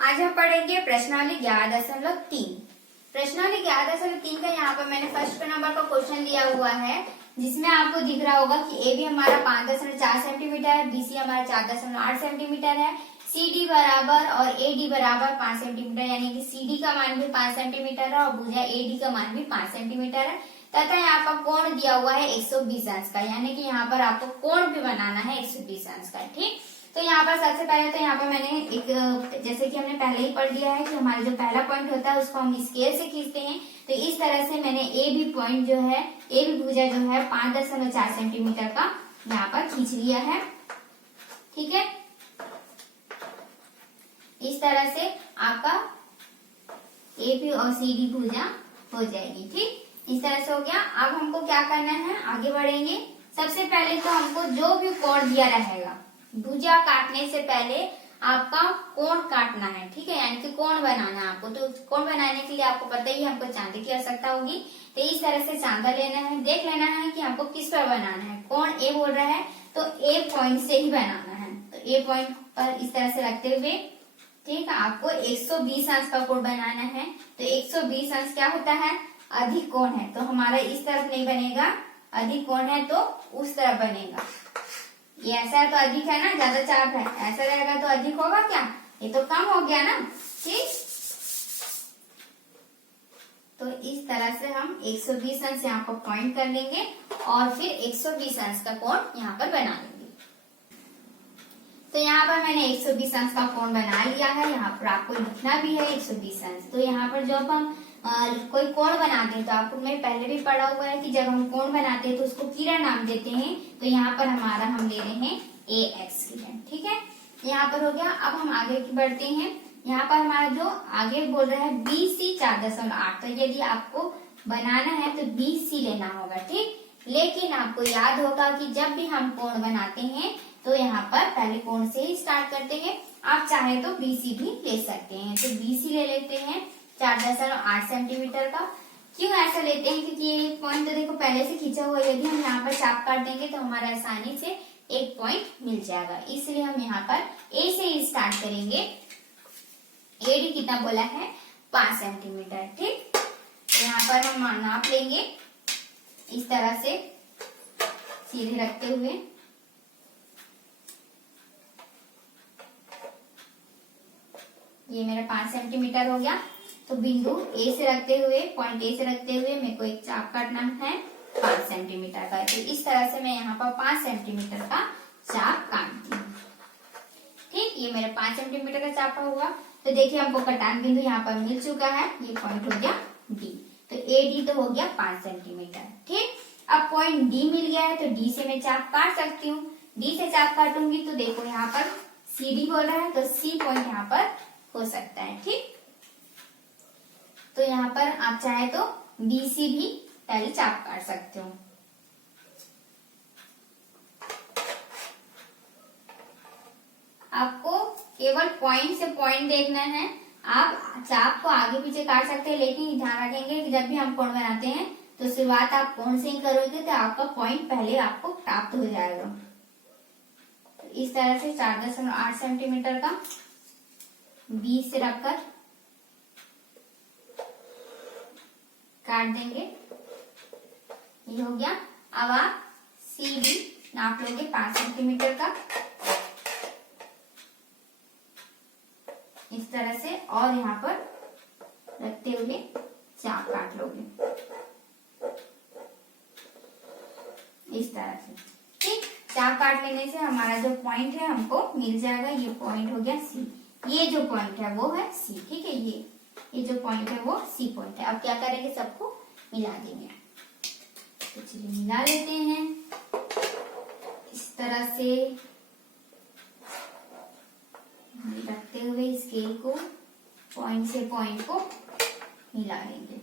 आज हम पढ़ेंगे प्रश्नावली 11.3। प्रश्नावली 11.3 का यहाँ पर मैंने फर्स्ट नंबर का क्वेश्चन दिया हुआ है, जिसमें आपको दिख रहा होगा कि ए बी हमारा 5.4 सेंटीमीटर है, बी सी हमारा 4.8 सेंटीमीटर है, सी डी बराबर और ए डी बराबर 5 सेंटीमीटर, यानी कि सी डी का मान भी 5 सेंटीमीटर है और भुजा ए डी का मान भी 5 सेंटीमीटर है। तथा यहाँ पर कोण दिया हुआ है 120 अंश का, यानी कि यहाँ पर आपको कोण भी बनाना है 120 अंश का। ठीक, तो यहाँ पर सबसे पहले तो यहाँ पर मैंने एक, जैसे कि हमने पहले ही पढ़ दिया है कि हमारा जो पहला पॉइंट होता है उसको हम स्केल से खींचते हैं। तो इस तरह से मैंने ए बी पॉइंट जो है, ए बी भुजा जो है 5.4 सेंटीमीटर का यहाँ पर खींच लिया है। ठीक है, इस तरह से आपका ए बी और सी डी भुजा हो जाएगी। ठीक, इस तरह से हो गया। अब हमको क्या करना है, आगे बढ़ेंगे। सबसे पहले तो हमको जो भी कोण दिया रहेगा, भुजा काटने से पहले आपका कोण काटना है। ठीक है, यानी कि कोण बनाना है आपको। तो कोण बनाने के लिए आपको पता ही है, हमको चांदी की आवश्यकता होगी। तो इस तरह से चांदा लेना है, देख लेना है कि हमको किस पर बनाना है। कोण ए बोल रहा है तो ए पॉइंट से ही बनाना है। तो ए पॉइंट पर इस तरह से रखते हुए, ठीक है, आपको 120 अंश का कोण बनाना है। तो 120 अंश क्या होता है, अधिक कोण है। तो हमारा इस तरफ नहीं बनेगा, अधिक कोण है तो उस तरफ बनेगा। ये ऐसा है तो अधिक है ना, ज्यादा चाप है, ऐसा रहेगा तो अधिक होगा क्या, ये तो कम हो गया ना। ठीक, तो इस तरह से हम 120 अंश यहाँ पर पॉइंट कर लेंगे और फिर 120 अंश का कोण यहाँ पर बना लेंगे। तो यहाँ पर मैंने 120 अंश का कोण बना लिया है। यहाँ पर आपको लिखना भी है 120 अंश। तो यहाँ पर जब हम कोई कोण बनाते हैं तो आपको मैं पहले भी पढ़ा हुआ है कि जब हम कोण बनाते हैं तो उसको किरण नाम देते हैं। तो यहाँ पर हमारा हम ले रहे हैं ए एक्स किरण। ठीक है, यहाँ पर हो गया। अब हम आगे की बढ़ते हैं। यहाँ पर हमारा जो आगे बोल रहा है बी सी 4.8। तो यदि आपको बनाना है तो बी सी लेना होगा। ठीक, लेकिन आपको याद होगा कि जब भी हम कोण बनाते हैं तो यहाँ पर पहले कोण से ही स्टार्ट करते हैं। आप चाहे तो बी सी भी ले सकते हैं। तो बी सी ले लेते हैं 4.8 सेंटीमीटर का। क्यों ऐसा लेते हैं, क्योंकि ये पॉइंट तो देखो पहले से खींचा हुआ है। यदि हम यहाँ पर चाप काट देंगे तो हमारा आसानी से एक पॉइंट मिल जाएगा, इसलिए हम यहाँ पर ए से ही स्टार्ट करेंगे। ए डी कितना बोला है, 5 सेंटीमीटर। ठीक, यहाँ पर हम नाप लेंगे इस तरह से सीधे रखते हुए। ये मेरा 5 सेंटीमीटर हो गया। तो बिंदु ए से रखते हुए, पॉइंट ए से रखते हुए मेरे को एक चाप काटना है 5 सेंटीमीटर का। तो इस तरह से मैं यहाँ पर 5 सेंटीमीटर का चाप काटती हूँ। ठीक, ये मेरा 5 सेंटीमीटर का चाप हुआ। तो देखिए हमको कटान बिंदु यहाँ पर मिल चुका है। ये पॉइंट हो गया डी। तो ए डी तो हो गया 5 सेंटीमीटर। ठीक, अब पॉइंट डी मिल गया है तो डी से मैं चाप काट सकती हूँ। डी से चाप काटूंगी तो देखो यहाँ पर सी डी बोल रहा है तो सी पॉइंट यहाँ पर हो सकता है। ठीक, तो यहाँ पर आप चाहे तो बी सी भी पहले चाप काट सकते हो। आपको केवल पॉइंट से पॉइंट देखना है। आप चाप को आगे पीछे काट सकते हैं, लेकिन ध्यान रखेंगे कि जब भी हम कोण बनाते हैं तो शुरुआत आप कोण से ही करोगे तो आपका पॉइंट पहले आपको प्राप्त हो जाएगा। तो इस तरह से 4.8 सेंटीमीटर का बी से रखकर काट देंगे। ये हो गया। अब आप सी डी नाप लोगे 5 सेंटीमीटर का इस तरह से, और यहाँ पर रखते हुए चाप काट लोगे इस तरह से। ठीक, चाप काट लेने से हमारा जो पॉइंट है हमको मिल जाएगा। ये पॉइंट हो गया सी। ये जो पॉइंट है वो है सी। ठीक है, ये जो पॉइंट है वो सी पॉइंट है। अब क्या करेंगे, सबको मिला देंगे। तो चलिए मिला लेते हैं इस तरह से रखते हुए स्केल को पॉइंट से पॉइंट को मिला लेंगे।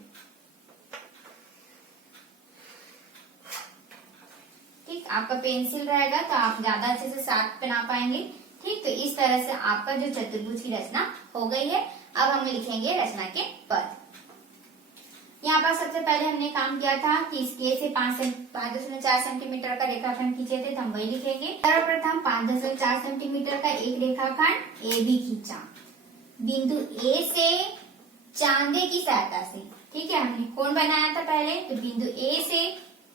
ठीक, आपका पेंसिल रहेगा तो आप ज्यादा अच्छे से साथ बना पाएंगे। ठीक, तो इस तरह से आपका जो चतुर्भुज की रचना हो गई है। अब हम लिखेंगे रचना के पद। यहाँ पर सबसे पहले हमने काम किया था कि इसके से 5.4 सेंटीमीटर का रेखाखंड खींचे थे, तो हम वही लिखेंगे। सर्वप्रथम 5.4 सेंटीमीटर का एक रेखाखंड ए बी खींचा। बिंदु ए से चांदे की सहायता से, ठीक है, हमने कोण बनाया था पहले, तो बिंदु ए से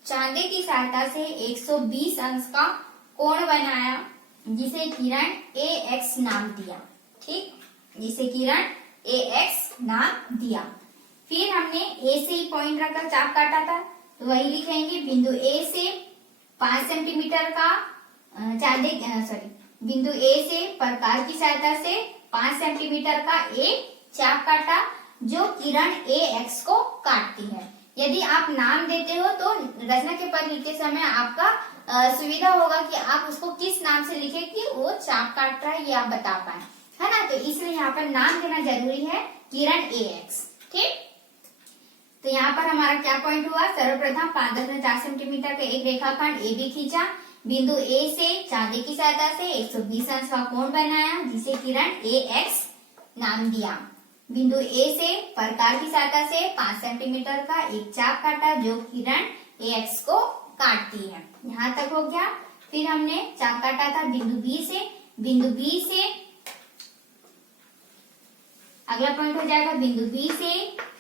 चांदे की सहायता से 120 अंश का कोण बनाया, जिसे किरण ए एक्स नाम दिया, ठीक, जिसे किरण ए एक्स नाम दिया। फिर हमने ए से ही पॉइंट रखकर चाप काटा था, तो वही लिखेंगे, बिंदु ए से 5 सेंटीमीटर का बिंदु ए से प्रकार की सहायता से 5 सेंटीमीटर का एक चाप काटा, जो किरण ए एक्स को काटती है। यदि आप नाम देते हो तो रचना के पद लिखते समय आपका सुविधा होगा कि आप उसको किस नाम से लिखे कि वो चाप काट रहा है, ये आप बता पाए, है ना। तो इसलिए यहाँ पर नाम देना जरूरी है, किरण ए एक्स, ठीक। तो यहाँ पर हमारा क्या पॉइंट हुआ, सर्वप्रथम 5.4 सेंटीमीटर का एक रेखाखंड ए बी खींचा, बिंदु ए से चांदे की सहायता से 120 अंश का कोण बनाया, जिसे किरण ए एक्स नाम दिया। बिंदु ए से प्रकार की सहायता से 5 सेंटीमीटर का एक चाप काटा, जो किरण ए एक्स को काटती है। यहाँ तक हो गया। फिर हमने चाप काटा था बिंदु बी से, बिंदु बी से अगला पॉइंट हो जाएगा, बिंदु बी से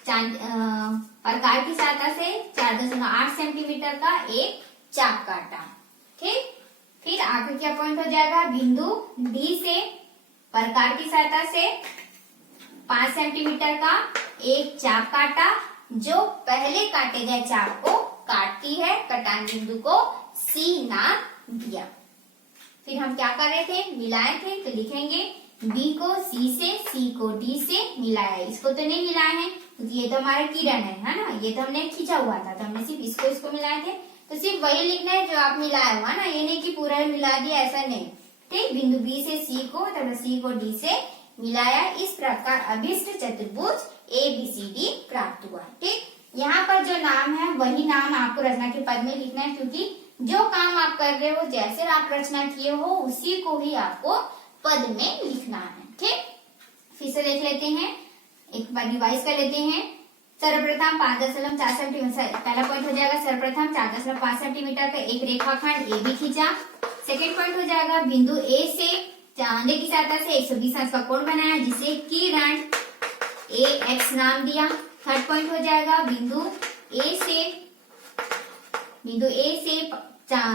प्रकार की सहायता से 4.8 सेंटीमीटर का एक चाप काटा, ठीक। फिर आगे क्या पॉइंट हो जाएगा, बिंदु डी से प्रकार की सहायता से 5 सेंटीमीटर का एक चाप काटा, जो पहले काटे गए चाप को काटती है, कटान बिंदु को सी नाम दिया। फिर हम क्या कर रहे थे, मिलाए थे, तो लिखेंगे बी को सी से, सी को डी से मिलाया। इसको तो नहीं मिलाए हैं क्योंकि ये तो हमारा किरण है ना, ये तो हमने खींचा हुआ था, तो हमने सिर्फ इसको मिलाए थे। तो सिर्फ वही लिखना है जो आप मिलाया हुआ ना, ये नहीं कि पूरा मिला दिया, ऐसा नहीं, ठीक। बिंदु बी से सी को तथा सी को डी से मिलाया, इस प्रकार अभिष्ट चतुर्भुज ए बी सी डी प्राप्त हुआ, ठीक। यहाँ पर जो नाम है वही नाम आपको रचना के पद में लिखना है, क्योंकि जो काम आप कर रहे हो, जैसे आप रचना किए हो, उसी को ही आपको पद में लिखना है, ठीक। फिर से देख लेते हैं, एक बार रिवाइज कर लेते हैं। सर्वप्रथम 5.4 सेंटीमीटर, पहला पॉइंट हो जाएगा, सर्वप्रथम 4.5 सेंटीमीटर का एक रेखाखंड ए बी खींचा। सेकेंड पॉइंट हो जाएगा, बिंदु ए से चांदे की सहायता से 120 अंश का कोण बनाया, जिसे किरण ए एक्स नाम दिया। थर्ड पॉइंट हो जाएगा, बिंदु ए से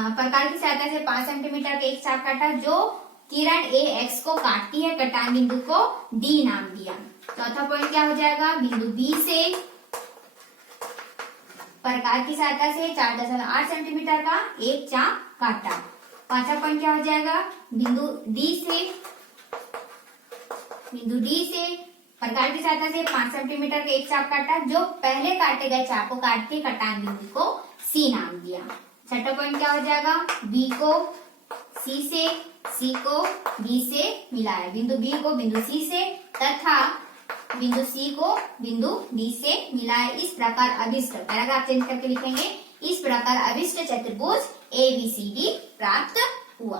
प्रकार की सहायता से 5 सेंटीमीटर का एक चाप काटा, जो किरण ए एक्स को काटती है, कटान बिंदु को डी नाम दिया। चौथा पॉइंट क्या हो जाएगा, बिंदु बी से प्रकार की सहायता से 4.8 सेंटीमीटर का एक चाप काटा। पांचवा पॉइंट क्या हो जाएगा, बिंदु डी से प्रकार की सहायता से 5 सेंटीमीटर का एक चाप काटा, जो पहले काटे गए चाप को काट के कटान बिंदु को सी नाम दिया। छठा पॉइंट क्या हो जाएगा, बी को सी से, सी को बी से मिलाया, बिंदु बी को बिंदु सी से तथा बिंदु सी को बिंदु डी से मिलाया। इस प्रकार अभिष्ट, पैराग्राफ चेंज करके लिखेंगे, इस प्रकार अभिष्ट चतुर्भुज ए बी सी डी प्राप्त हुआ।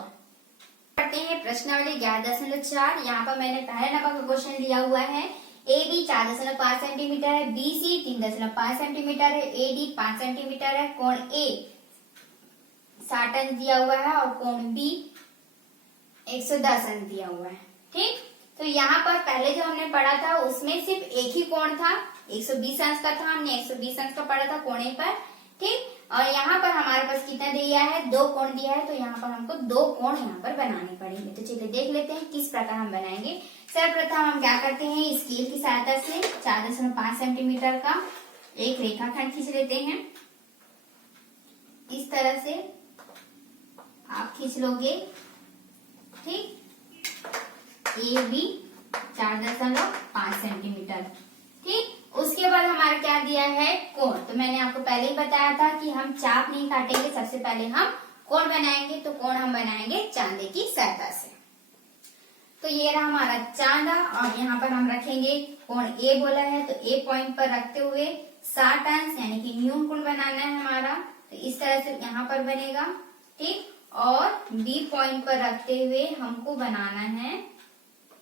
पढ़ते हैं प्रश्नावली 11.4। यहाँ पर मैंने पहले नंबर का क्वेश्चन लिया हुआ है। ए बी 4.5 सेंटीमीटर है, बी सी 3.5 सेंटीमीटर है, ए डी 5 सेंटीमीटर है, कोण ए 60 अंश दिया हुआ है और कोण बी 110 अंश दिया हुआ है, ठीक। तो यहाँ पर पहले जो हमने पढ़ा था उसमें सिर्फ एक ही कोण था, 120 अंश का था, हमने 120 अंश का पढ़ा था कोणे पर, ठीक। और यहाँ पर हमारे पास कितना दिया है, 2 कोण दिया है, तो यहाँ पर हमको 2 कोण यहाँ पर बनाने पड़ेंगे। तो चलिए देख लेते हैं किस प्रकार हम बनाएंगे। सर्वप्रथम हम क्या करते हैं, स्केल की सहायता से 4.5 सेंटीमीटर का एक रेखाखंड खींच लेते हैं। इस तरह से आप खींच लोगे, ठीक। ए बी 4.5 सेंटीमीटर, ठीक। उसके बाद हमारा क्या दिया है, कोण। तो मैंने आपको पहले ही बताया था कि हम चाप नहीं काटेंगे, सबसे पहले हम कोण बनाएंगे। तो कोण हम बनाएंगे चांदे की सहायता से। तो ये रहा हमारा चांदा और यहाँ पर हम रखेंगे कोण ए बोला है, तो ए पॉइंट पर रखते हुए 60 अंश यानी कि न्यून कोण बनाना है हमारा। तो इस तरह से यहाँ पर बनेगा, ठीक। और बी पॉइंट पर रखते हुए हमको बनाना है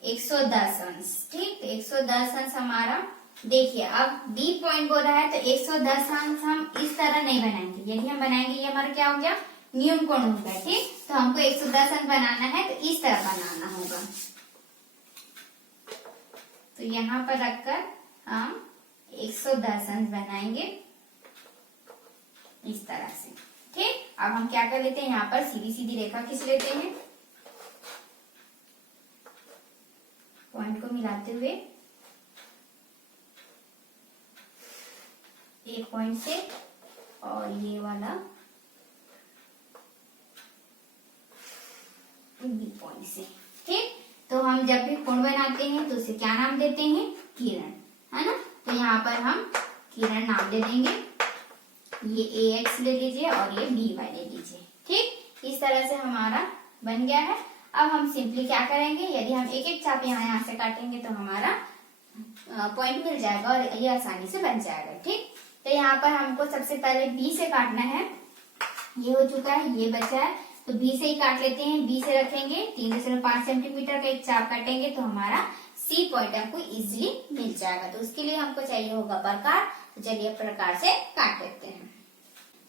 110 अंश, ठीक। तो 110 अंश हमारा, देखिए अब बी पॉइंट बोल रहा है तो 110 अंश हम इस तरह नहीं बनाएंगे। यदि हम बनाएंगे ये हमारा क्या हो गया, न्यून कोण हो गया, ठीक। तो हमको 110 अंश बनाना है तो इस तरह बनाना होगा। तो यहाँ पर रखकर हम 110 अंश बनाएंगे इस तरह से। ठीक, अब हम क्या कर लेते हैं, यहाँ पर सीधी सीधी रेखा खींच लेते हैं पॉइंट को मिलाते हुए, एक पॉइंट से और ये वाला बी पॉइंट से। ठीक, तो हम जब भी कोण बनाते हैं तो उसे क्या नाम देते हैं, किरण, है ना। तो यहाँ पर हम किरण नाम दे देंगे, ये ax ले लीजिए और ये by ले लीजिए। ठीक, इस तरह से हमारा बन गया है। अब हम सिंपली क्या करेंगे, यदि हम एक एक चाप यहाँ से काटेंगे तो हमारा पॉइंट मिल जाएगा और ये आसानी से बन जाएगा। ठीक, तो यहाँ पर हमको सबसे पहले बी से काटना है, ये हो चुका है, ये बचा है, तो बी से ही काट लेते हैं। बी से रखेंगे 3.5 सेंटीमीटर का एक चाप काटेंगे तो हमारा सी पॉइंट हमको इजिली मिल जाएगा। तो उसके लिए हमको चाहिए होगा प्रकार, तो चलिए प्रकार से काट लेते हैं।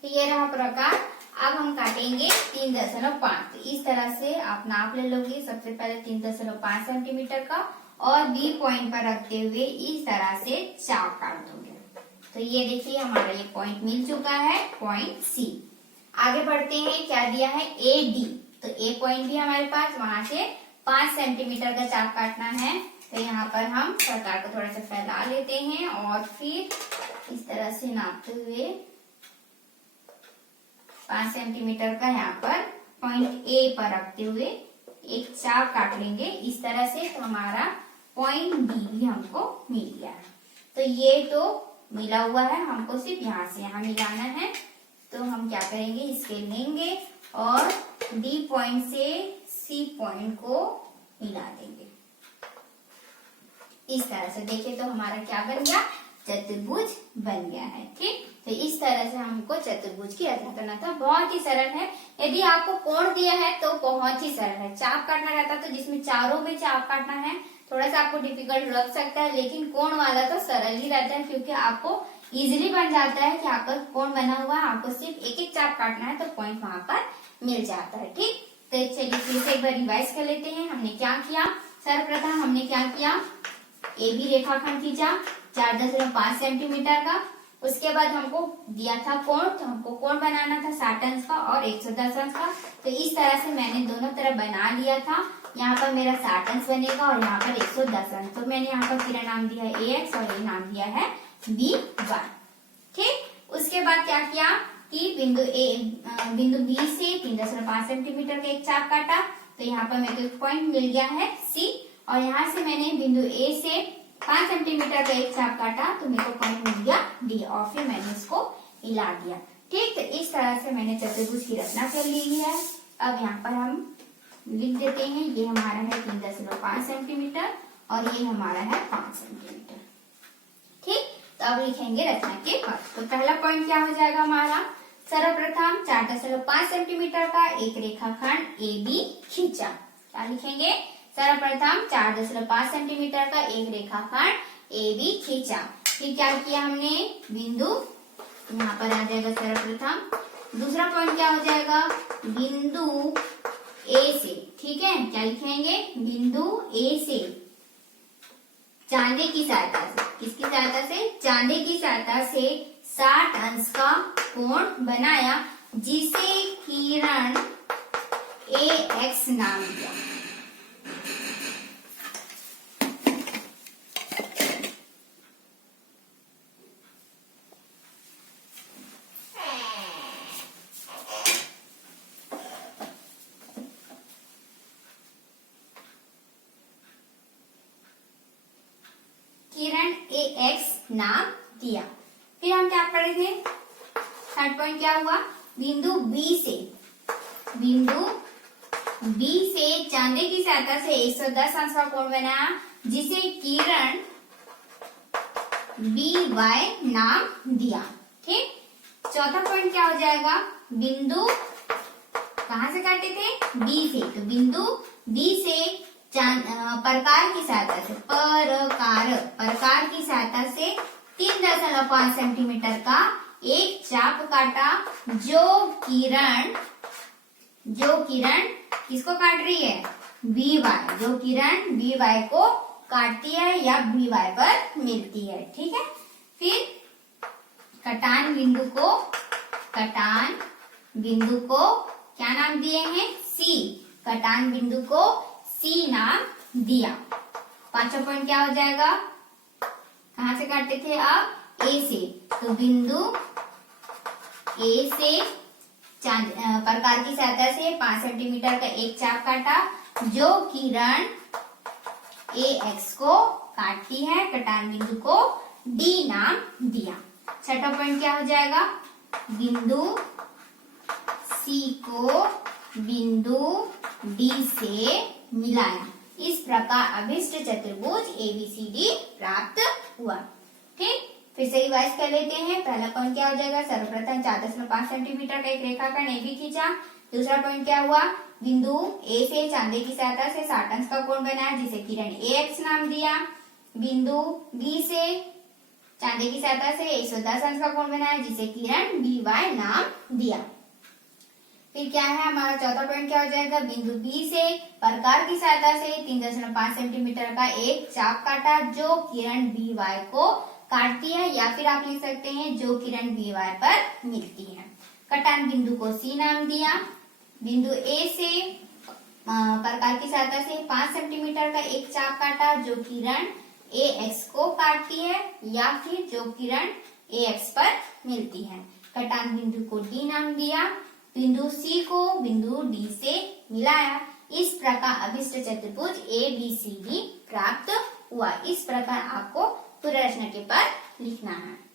तो ये रहा प्रकार। अब हम काटेंगे 3.5, तो इस तरह से आप नाप ले लोगे। सबसे पहले 3.5 सेंटीमीटर का और बी पॉइंट पर रखते हुए इस तरह से चाप काट दोगे। तो ये देखिए हमारा ये पॉइंट मिल चुका है, पॉइंट सी। आगे बढ़ते हैं, क्या दिया है, ए डी, तो ए पॉइंट भी हमारे पास, वहां से 5 सेंटीमीटर का चाप काटना है। तो यहाँ पर हम प्रकार को थोड़ा सा फैला लेते हैं और फिर इस तरह से नापते हुए 5 सेंटीमीटर का यहाँ पर पॉइंट ए पर रखते हुए एक चाप काट लेंगे इस तरह से। तो हमारा पॉइंट बी भी हमको मिल गया है। तो ये तो मिला हुआ है, हमको सिर्फ यहाँ से यहाँ मिलाना है। तो हम क्या करेंगे, इसके लेंगे और डी पॉइंट से सी पॉइंट को मिला देंगे इस तरह से। देखिए तो हमारा क्या बन गया, चतुर्भुज बन गया है। ठीक, तो इस तरह से हमको चतुर्भुज की रचना करना था। बहुत ही सरल है। यदि आपको कोण दिया है तो बहुत ही सरल है। चाप काटना रहता तो जिसमें चारों में चाप काटना है थोड़ा सा आपको डिफिकल्ट लग सकता है, लेकिन कोण वाला तो सरल ही रहता है, क्योंकि आपको इजिली बन जाता है कि आपका कोण बना हुआ है, आपको सिर्फ एक एक चाप काटना है तो पॉइंट वहां पर मिल जाता है। ठीक, तो चलिए फिर से एक बार रिवाइज कर लेते हैं। हमने क्या किया, सर्वप्रथम हमने क्या किया, ए बी रेखाखंड खींचा 4.5 सेंटीमीटर का। उसके बाद हमको दिया था कोण, तो हमको कोण बनाना था 60 अंश का और 110 अंश का। तो इस तरह से मैंने दोनों तरफ बना लिया था। यहाँ पर मेरा 60 अंश बनेगा और यहाँ पर 110 अंश। तो मैंने यहाँ पर किरण नाम दिया है ए एक्स और ये नाम दिया है बी वाई। ठीक, उसके बाद क्या किया कि बिंदु बी से 3.5 सेंटीमीटर का एक चाप काटा। तो यहाँ पर मेरे को एक पॉइंट मिल गया है सी, और यहाँ से मैंने बिंदु ए से 5 सेंटीमीटर का एक चाप काटा तो मेरे को पॉइंट मिल गया डी, और फिर मैंने इसको हिला दिया। ठीक, तो इस तरह से मैंने चतुर्भुज की रचना कर ली है। अब यहाँ पर हम लिख देते हैं, ये हमारा है 3.5 सेंटीमीटर और ये हमारा है 5 सेंटीमीटर। ठीक, तो अब लिखेंगे रचना के पद। तो पहला पॉइंट क्या हो जाएगा हमारा, सर्वप्रथम 4.5 सेंटीमीटर का एक रेखाखंड ए बी खींचा। क्या लिखेंगे, सर्वप्रथम 4.5 सेंटीमीटर का एक रेखाखंड ए बी खींचा। फिर क्या किया हमने, बिंदु यहाँ पर आ जाएगा सर्वप्रथम। दूसरा पॉइंट क्या हो जाएगा, बिंदु ए से। ठीक है, क्या लिखेंगे, बिंदु ए से चांदे की सहायता से, किसकी सहायता से, चांदे की सहायता से 60 अंश का कोण बनाया, जिसे किरण ए एक्स नाम दिया। किरण ए एक्स नाम दिया। फिर हम क्या पढ़ेंगे, थर्ड पॉइंट क्या हुआ, बिंदु बी से चांदे की सहायता से 110 अंश का कोण बनाया, जिसे किरण बी वाई नाम दिया। ठीक, चौथा पॉइंट क्या हो जाएगा, बिंदु कहाँ से काटे थे, बी से। तो बिंदु बी से प्रकार की सहायता से, प्रकार की सहायता से 3.5 सेंटीमीटर का एक चाप काटा, जो किरण किसको काट रही है, बी वाई, जो किरण बी वाई को काटती है या बी वाई पर मिलती है। ठीक है, फिर कटान बिंदु को क्या नाम दिए हैं? सी। कटान बिंदु को सी नाम दिया। पांचवा पॉइंट क्या हो जाएगा? कहाँ से काटते थे आप? ए से। तो बिंदु ए से प्रकार की सहायता से 5 सेंटीमीटर का एक चाप काटा जो किरण ए एक्स को काटती है। कटान बिंदु को डी नाम दिया। छठा पॉइंट क्या हो जाएगा? बिंदु सी को बिंदु डी से मिलाया। इस प्रकार अभिष्ट चतुर्भुज ABCD प्राप्त हुआ। ठीक, फिर से रिवाइज कर लेते हैं। पहला पॉइंट क्या हो जाएगा? सर्वप्रथम 4.5 सेंटीमीटर का एक रेखाखंड AB खींचा। दूसरा पॉइंट क्या हुआ? बिंदु ए से चांदे की सहायता से 60 अंश का कोण बनाया जिसे किरण AX नाम दिया। बिंदु बी से चांदे की सहायता से 110 अंश का कोण बनाया जिसे किरण BY नाम दिया। फिर क्या है हमारा चौथा पॉइंट? क्या हो जाएगा? बिंदु बी से प्रकार की सहायता से 3.5 सेंटीमीटर का एक चाप काटा जो किरण BY को काटती है या फिर आप लिख सकते हैं जो किरण BY पर मिलती है। कटान बिंदु को सी नाम दिया। बिंदु ए से प्रकार की सहायता से 5 सेंटीमीटर का एक चाप काटा जो किरण AX को काटती है या फिर जो किरण AX पर मिलती है। कटान बिंदु को डी नाम दिया। बिंदु सी को बिंदु डी से मिलाया। इस प्रकार अभिष्ट चतुर्भुज ABCD प्राप्त हुआ। इस प्रकार आपको पूरे रचना के पद लिखना है।